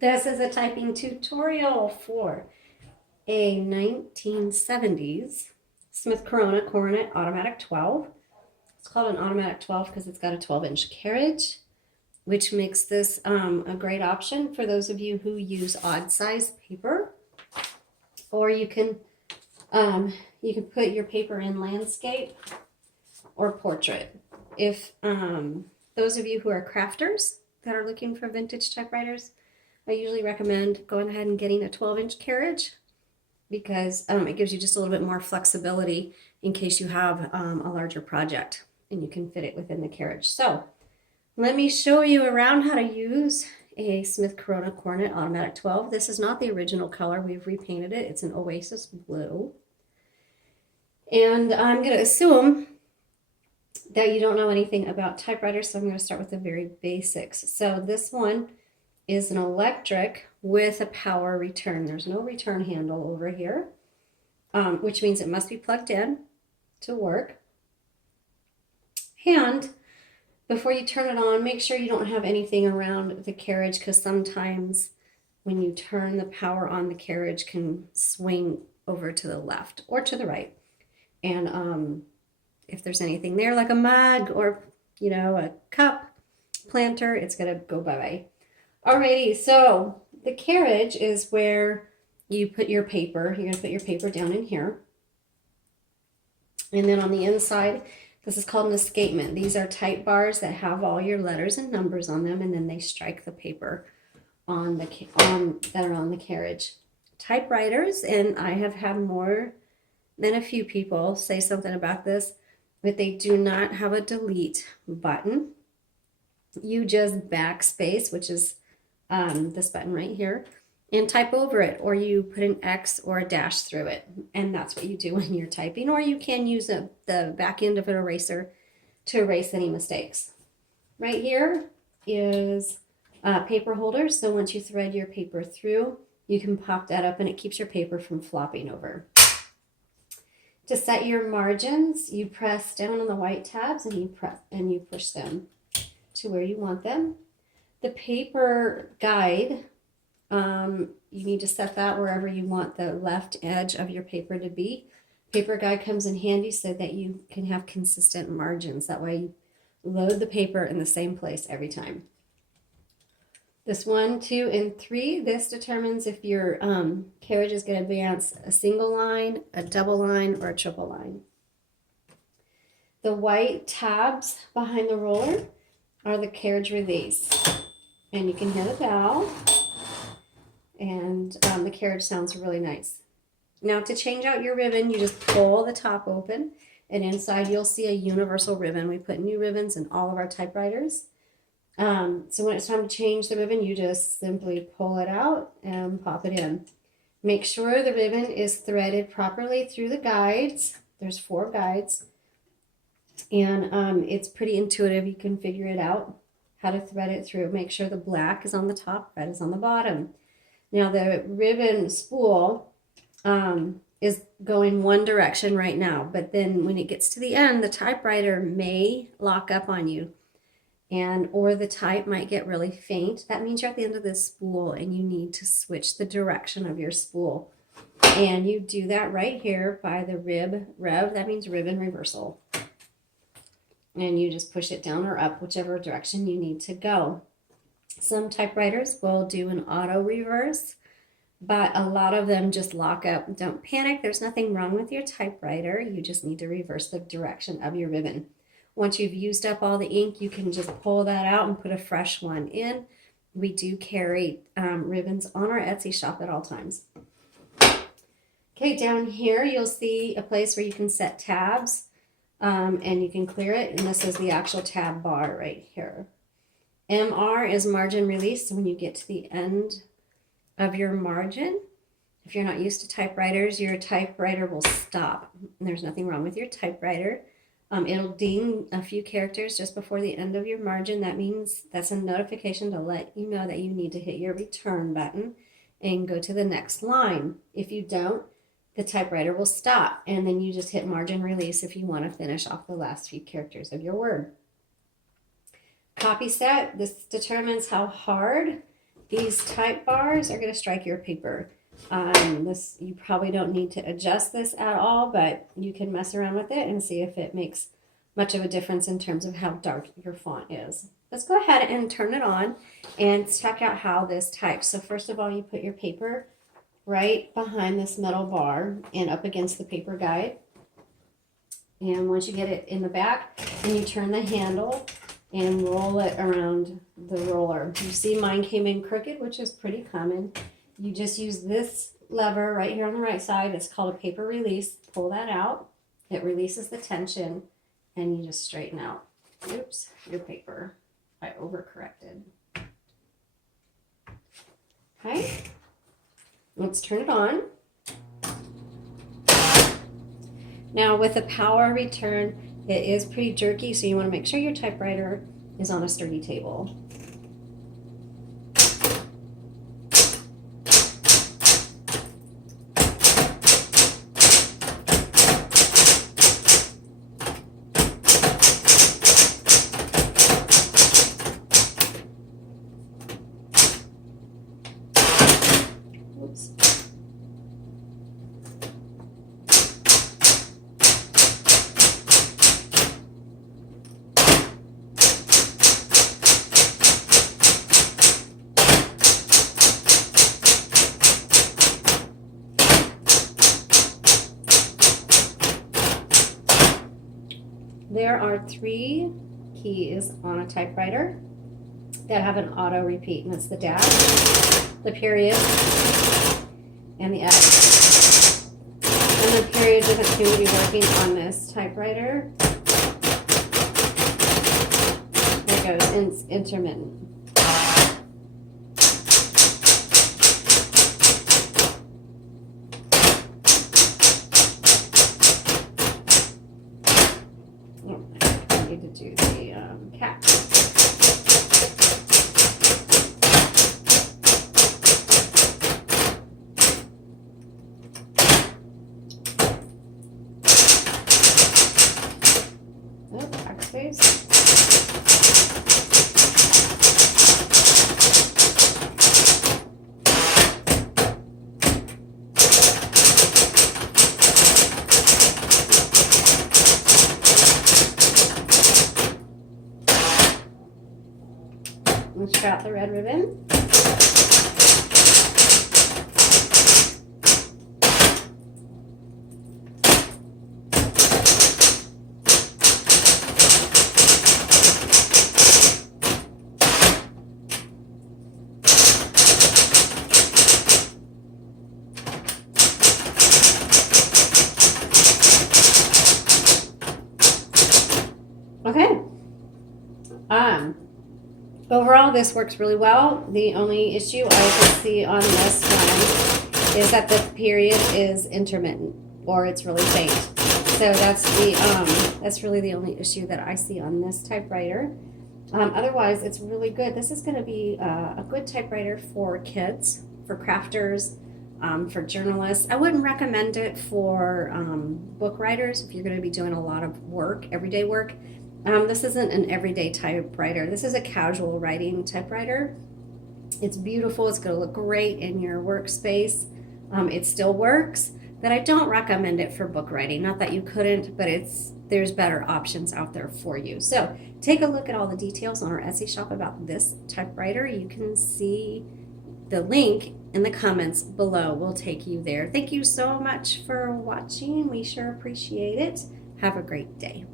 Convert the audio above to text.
This is a typing tutorial for a 1970s Smith Corona Coronet Automatic 12. It's called an Automatic 12 because it's got a 12-inch carriage, which makes this a great option for those of you who use odd size paper. Or you can put your paper in landscape or portrait. If those of you who are crafters that are looking for vintage typewriters, I usually recommend going ahead and getting a 12-inch carriage because it gives you just a little bit more flexibility in case you have a larger project and you can fit it within the carriage. So let me show you around how to use a Smith Corona Coronet Automatic 12. This is not the original color. We've repainted it. It's an Oasis Blue. And I'm going to assume that you don't know anything about typewriters, so I'm going to start with the very basics. So this one is an electric with a power return. There's no return handle over here, which means it must be plugged in to work. And before you turn it on, make sure you don't have anything around the carriage, because sometimes when you turn the power on, the carriage can swing over to the left or to the right. And if there's anything there, like a mug or, a cup, planter, it's going to go bye-bye. Alrighty, so the carriage is where you put your paper. You're going to put your paper down in here. And then on the inside, this is called an escapement. These are type bars that have all your letters and numbers on them, and then they strike the paper on that are on the carriage. Typewriters, and I have had more than a few people say something about this, but they do not have a delete button. You just backspace, which is this button right here, and type over it, or you put an X or a dash through it, and that's what you do when you're typing. Or you can use the back end of an eraser to erase any mistakes. Right here is a paper holder, so once you thread your paper through, you can pop that up and it keeps your paper from flopping over. To set your margins, you press down on the white tabs and you push them to where you want them. The paper guide, you need to set that wherever you want the left edge of your paper to be. Paper guide comes in handy so that you can have consistent margins. That way you load the paper in the same place every time. This 1, 2, and 3, this determines if your carriage is going to advance a single line, a double line, or a triple line. The white tabs behind the roller are the carriage release. And you can hear the bell, and the carriage sounds really nice. Now to change out your ribbon, you just pull the top open, and inside you'll see a universal ribbon. We put new ribbons in all of our typewriters. So when it's time to change the ribbon, you just simply pull it out and pop it in. Make sure the ribbon is threaded properly through the guides. There's 4 guides, and it's pretty intuitive. You can figure it out how to thread it through. Make sure the black is on the top, red is on the bottom. Now the ribbon spool is going one direction right now, but then when it gets to the end, the typewriter may lock up on you, or the type might get really faint. That means you're at the end of this spool and you need to switch the direction of your spool. And you do that right here by the rev, that means ribbon reversal. And you just push it down or up, whichever direction you need to go. Some typewriters will do an auto reverse, but a lot of them just lock up. Don't panic, there's nothing wrong with your typewriter. You just need to reverse the direction of your ribbon. Once you've used up all the ink, you can just pull that out and put a fresh one in. We do carry ribbons on our Etsy shop at all times. Okay, down here you'll see a place where you can set tabs. And you can clear it, and this is the actual tab bar right here. MR is margin release, so when you get to the end of your margin, if you're not used to typewriters, your typewriter will stop. There's nothing wrong with your typewriter. It'll ding a few characters just before the end of your margin. That means that's a notification to let you know that you need to hit your return button and go to the next line. If you don't, the typewriter will stop, and then you just hit margin release if you want to finish off the last few characters of your word. Copy set, this determines how hard These type bars are going to strike your paper. This, you probably don't need to adjust this at all, but you can mess around with it and see if it makes much of a difference in terms of how dark your font is. Let's go ahead and turn it on and check out how this types. So first of all, you put your paper right behind this metal bar and up against the paper guide. And once you get it in the back, then you turn the handle and roll it around the roller. You see mine came in crooked, which is pretty common. You just use this lever right here on the right side. It's called a paper release. Pull that out. It releases the tension and you just straighten out, oops, your paper. I overcorrected. Okay, let's turn it on. Now with the power return, it is pretty jerky, so you want to make sure your typewriter is on a sturdy table. Oops. There are 3 keys on a typewriter that have an auto repeat, and it's the dash, the period, and the X. And the period doesn't seem to be working on this typewriter. There it goes, it's intermittent. I need to do the cap. Oh, backspace. Let's strap the red ribbon. Okay. Overall, this works really well. The only issue I can see on this one is that the period is intermittent, or it's really faint. So that's really the only issue that I see on this typewriter. Otherwise, it's really good. This is going to be a good typewriter for kids, for crafters, for journalists. I wouldn't recommend it for book writers if you're going to be doing a lot of work, everyday work. This isn't an everyday typewriter. This is a casual writing typewriter. It's beautiful. It's going to look great in your workspace. It still works, but I don't recommend it for book writing. Not that you couldn't, but there's better options out there for you. So take a look at all the details on our Etsy shop about this typewriter. You can see the link in the comments below. We'll take you there. Thank you so much for watching. We sure appreciate it. Have a great day.